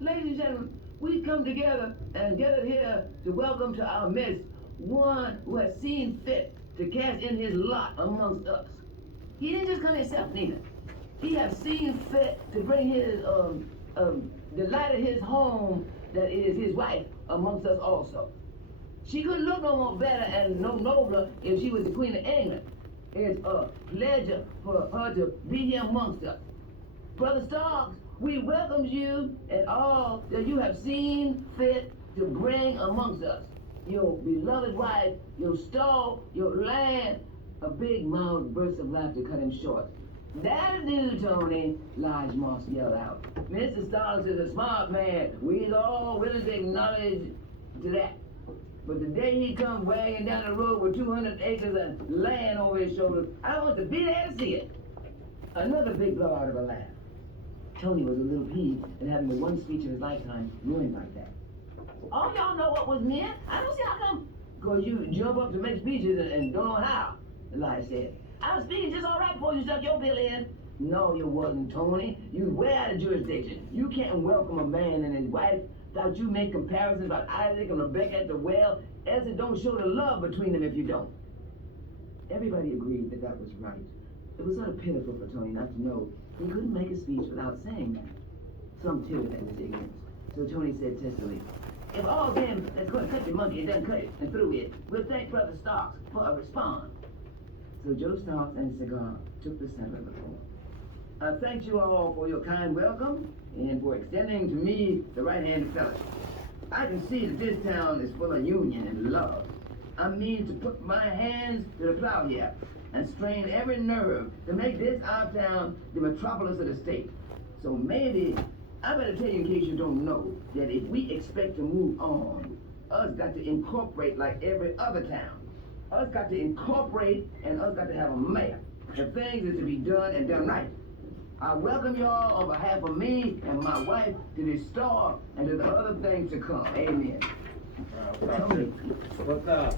Ladies and gentlemen, we come together and gathered here to welcome to our midst one who has seen fit to cast in his lot amongst us. He didn't just come himself, neither. He has seen fit to bring his the light of his home, that is his wife, amongst us also. She couldn't look no more better and no nobler if she was the Queen of England. It's a pleasure for her to be here amongst us. Brother Starks, we welcome you and all that you have seen fit to bring amongst us. Your beloved wife, your stall, your land. A big loud burst of laughter cut him short. That'll do, Tony, Lige Moss yelled out. Mr. Starks is a smart man. We's all willing to acknowledge to that. But the day he comes wagging down the road with 200 acres of land over his shoulders, I want to be there to see it. Another big blowout of a laugh. Tony was a little peeved at having the one speech of his lifetime ruined like that. All y'all know what was meant. I don't see how come. Because you jump up to make speeches and don't know how, Eli said. I was speaking just all right before you stuck your bill in. No, you wasn't, Tony. You was way out of jurisdiction. You can't welcome a man and his wife without you make comparisons about Isaac and Rebecca at the well, as it don't show the love between them if you don't. Everybody agreed that that was right. It was sort of pitiful for Tony not to know he couldn't make a speech without saying that. Some tittered at his ignorance. So Tony said testily, if all them that's going to cut your monkey doesn't cut it and through it, we'll thank Brother Starks for a response. So Joe Starks and his cigar took the center of the floor. I thank you all for your kind welcome and for extending to me the right hand of fellowship. I can see that this town is full of union and love. I mean to put my hands to the plow here and strain every nerve to make this our town the metropolis of the state. So maybe, I better tell you in case you don't know, that if we expect to move on, us got to incorporate like every other town. Us got to incorporate and us got to have a mayor. The things is to be done and done right. I welcome y'all on behalf of me and my wife to this store and to the other things to come. Amen. What's up?